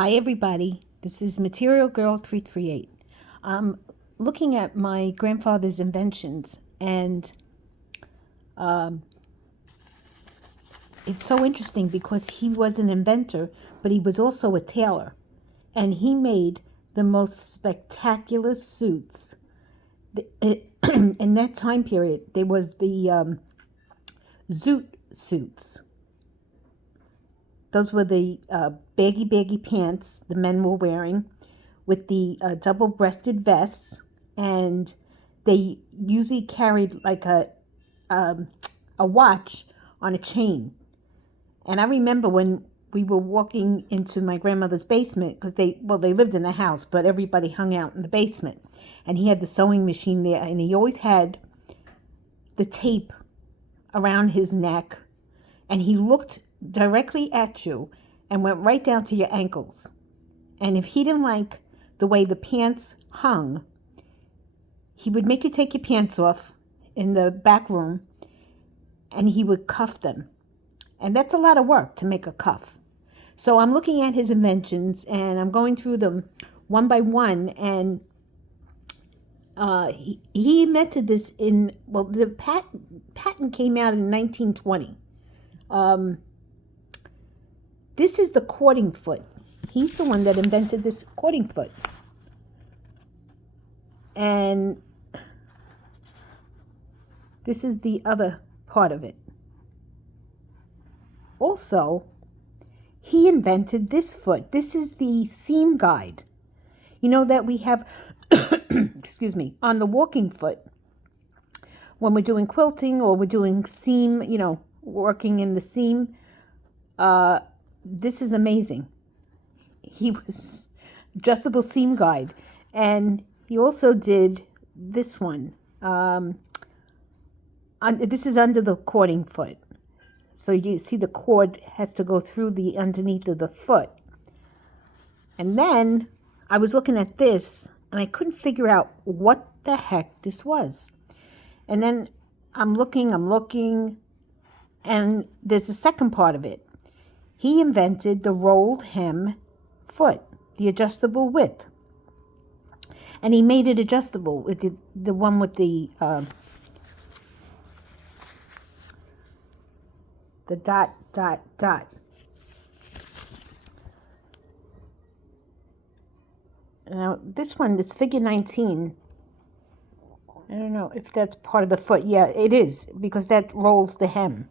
Hi everybody, this is Material Girl 338. I'm looking at my grandfather's inventions and it's so interesting because he was an inventor, but he was also a tailor. And he made the most spectacular suits. In that time period, there was the zoot suits. Those were the baggy pants the men were wearing with the double-breasted vests, and they usually carried like a watch on a chain. And I remember when we were walking into my grandmother's basement, because they lived in the house, but everybody hung out in the basement. And he had the sewing machine there, and he always had the tape around his neck, and he looked directly at you and went right down to your ankles. And if he didn't like the way the pants hung, he would make you take your pants off in the back room, and he would cuff them. And that's a lot of work to make a cuff. So I'm looking at his inventions, and I'm going through them one by one, and he invented this the patent came out in 1920. This is the cording foot. He's the one that invented this cording foot. And this is the other part of it. Also, he invented this foot. This is the seam guide. You know that we have, excuse me, on the walking foot. When we're doing quilting or we're doing seam, working in the seam, this is amazing. He was adjustable seam guide, and he also did this one. This is under the cording foot, so you see the cord has to go through the underneath of the foot. And then I was looking at this, and I couldn't figure out what the heck this was. And then I'm looking, and there's a second part of it. He invented the rolled hem foot, the adjustable width. And he made it adjustable with the one with the dot. Now, this one, this figure 19, I don't know if that's part of the foot. Yeah, it is, because that rolls the hem.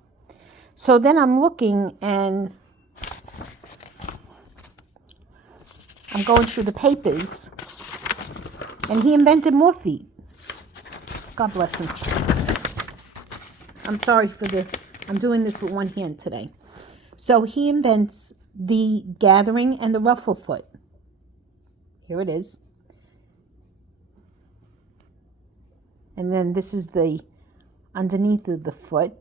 So then I'm looking, and I'm going through the papers, and he invented more feet. God bless him. I'm sorry I'm doing this with one hand today. So he invents the gathering and the ruffle foot. Here it is. And then this is the underneath of the foot.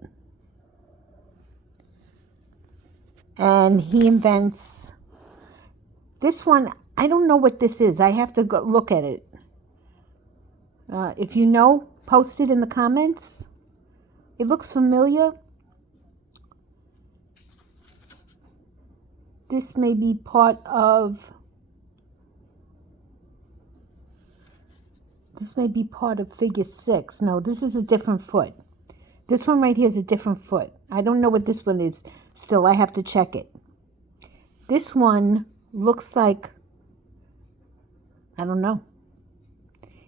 And he invents this one. I don't know what this is. I have to go look at it. If you know, post it in the comments. It looks familiar. This may be part of figure 6. No, this is a different foot. This one right here is a different foot. I don't know what this one is. Still, I have to check it. This one looks like, I don't know.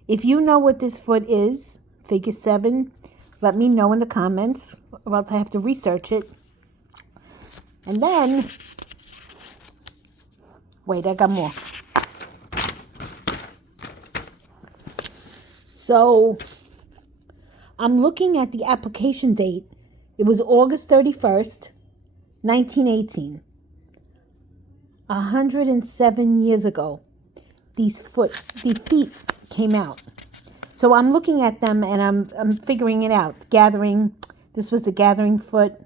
If you know what this foot is, figure 7, let me know in the comments, or else I have to research it. And then, wait, I got more. So, I'm looking at the application date. It was August 31st, 1918. 107 years ago, the feet came out. So I'm looking at them, and I'm figuring it out. Gathering, this was the gathering foot.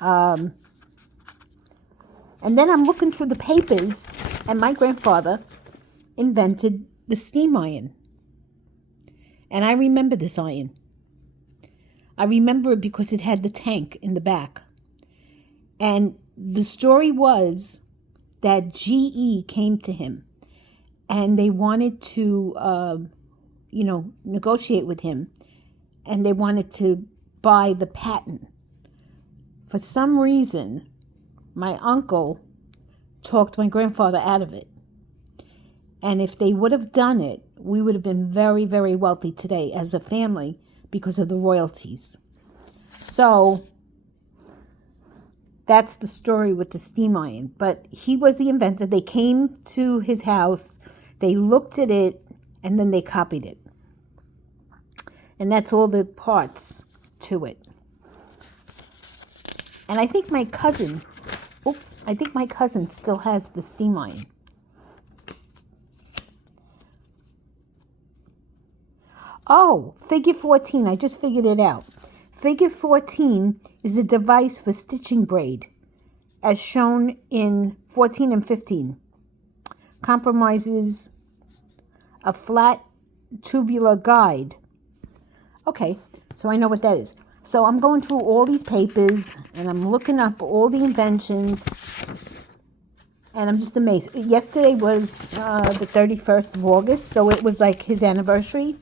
And then I'm looking through the papers, and my grandfather invented the steam iron. And I remember this iron. I remember it because it had the tank in the back. And the story was that GE came to him and they wanted to, negotiate with him, and they wanted to buy the patent. For some reason, my uncle talked my grandfather out of it. And if they would have done it, we would have been very, very wealthy today as a family because of the royalties. So that's the story with the steam iron. But he was the inventor. They came to his house, they looked at it, and then they copied it. And that's all the parts to it. And I think my cousin still has the steam iron. Oh, figure 14, I just figured it out. Figure 14 is a device for stitching braid, as shown in 14 and 15. Compromises a flat tubular guide. Okay, so I know what that is. So I'm going through all these papers, and I'm looking up all the inventions, and I'm just amazed. Yesterday was the 31st of August, so it was like his anniversary.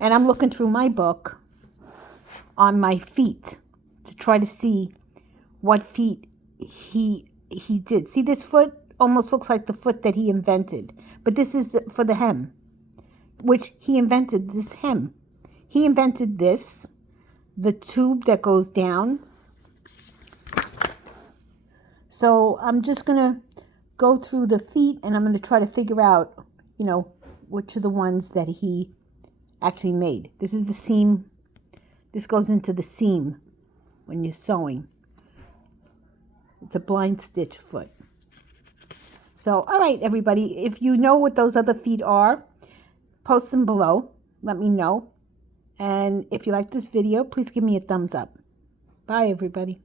And I'm looking through my book on my feet to try to see what feet he did. See, this foot almost looks like the foot that he invented. But this is for the hem, which he invented this hem. He invented this, the tube that goes down. So I'm just going to go through the feet, and I'm going to try to figure out, which are the ones that he actually made. This is the seam. This goes into the seam when you're sewing. It's a blind stitch foot. So, all right, everybody, if you know what those other feet are, post them below. Let me know. And if you like this video, please give me a thumbs up. Bye, everybody.